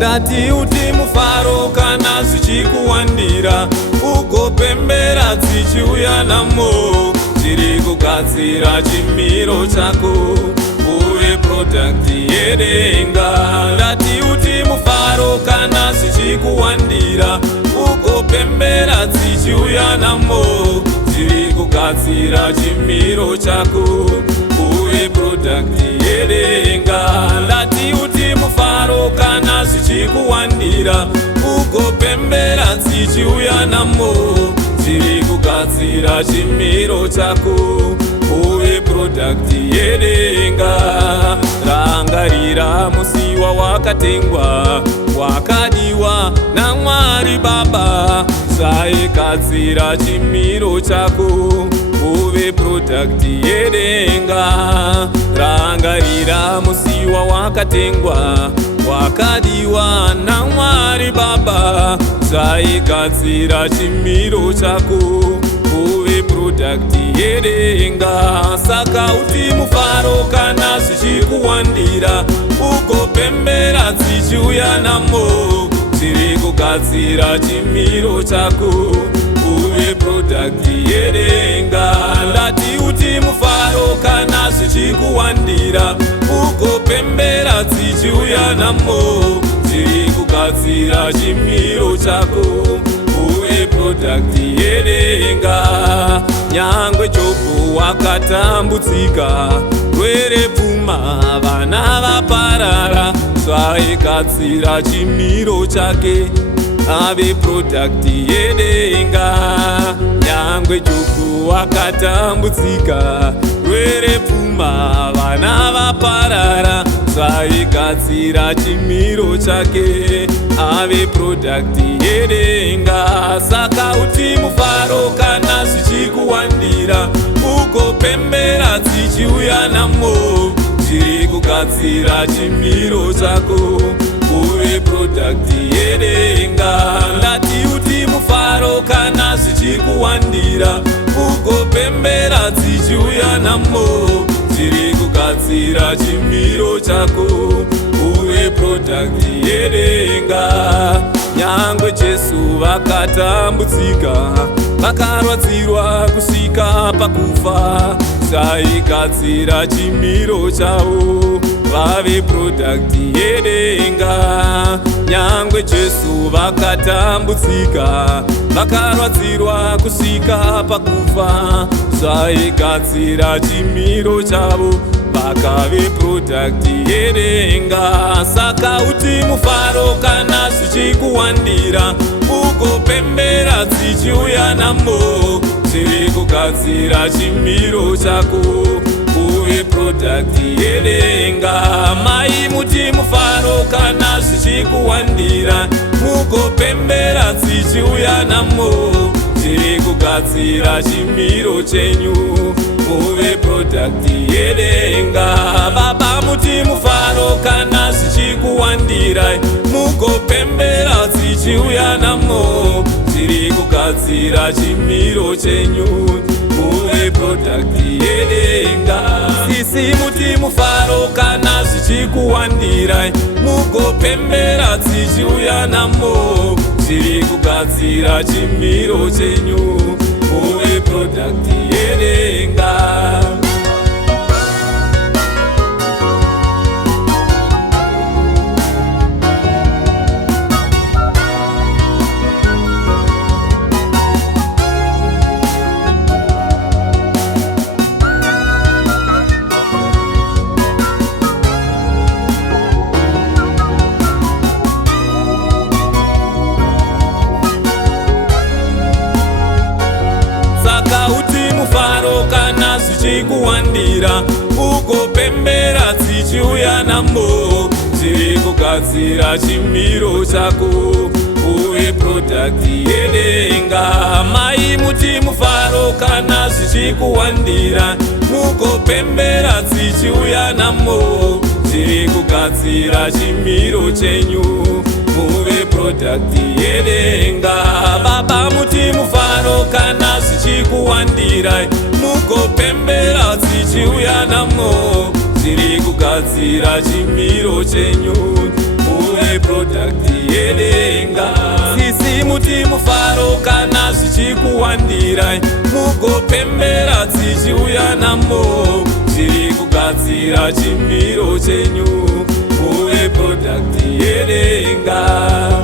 ndati uti mufaro kana zvichikuwandira, ugopembera dzichiuya namo, tiri kugadzira chimiro chako uve prodakti yedenga. Ndati uti mufaro kana zvichikuwandira, ugopembera dzichiuya namo, tiri kugadzira chimiro chako uve prodakti yedenga. Ndati uti mufaro kana zvichikuwandira, ugopembera dzichiuya namo, tiri kugadzira chimiro chako uve prodakti yedenga. Rangarira musi wawakatengwa, wakadiwa naMwari Baba, saigadzira chimiro chako uve prodakti yedenga. Rangarira musi wawakatengwa, wakadiwa naMwari Baba, saigadzira chimiro chako uve prodakti yedenga. Saka uti mufaro kana zvichikuwandira, ugopembera dzichiuya namo, tiri kugadzira chimiro chako uve prodakti yedenga. Ndati uti mufaro kana zvichikuwandira, ugopembera dzichiuya namo, tiri kugadzira chimiro chako uve prodakti yedenga. Nyangwe Jobho wakatambudzika, rwere pfuma vana vaparara, swaigadzira chimiro chake ave prodakti yedenga. Nyangwe Jobho wakatambudzika, rwere pfuma vana vaparara, swaigadzira chimiro chake ave prodakti yedenga. Saka uti mufaro kana zvichikuwandira, ugopembera dzichiuya namo, tiri kugadzira chimiro chako uve prodakti yedenga. Ndati uti mufaro kana zvichikuwandira, ugopembera dzichiuya namo, tiri kugadzira chimiro chako uve prodakti yedenga. Nyangwe Jesu vakatambudzika, vakarwadzirwa kusvika pakufa, saigadzira chimiro chavo vave prodakti yedenga. Nyangwe Jesu vakatambudzika, vakarwadzirwa kusvika pakufa, saigadzira chimiro chavo vakave prodakti yedenga. Saka uti mufaro kana zvichikuwandira, ugopembera dzichiuya namo, tiri kugadzira chimiro chako uve prodakti yedenga. Mai muti mufaro kana zvichikuwandira, mugopembera dzichiuya namo, tiri kugadzira chimiro chenyu uve prodakti yedenga. Baba muti mufaro kana zvichikuwandira, mugopembera dzichiuya namo, tiri kugadzira chimiro chenyu uve prodakti yedenga. Sisi muti mufaro kana zvichikuwandira, mugopembera dzichiuya namo, tiri kugadzira chimiro chenyu uve prodakti yedenga. Kana zvichikuwandira, ugopembera dzichiuya namo, tiri kugadzira chimiro chako uve prodakti yedenga. Mai muti mufaro kana zvichikuwandira, mugopembera dzichiuya namo, tiri kugadzira chimiro chenyu uve prodakti yedenga. Baba muti mufaro kana zvichikuwandira, mugopembera dzichiuya namo, tiri kugadzira chimiro chenyu uve product yedenga. Sisi muti mufaro kana zvichikuwandirai, mugopembera dzichiuya namo, zviri kugadzira chimiro chenyu muve product yedenga.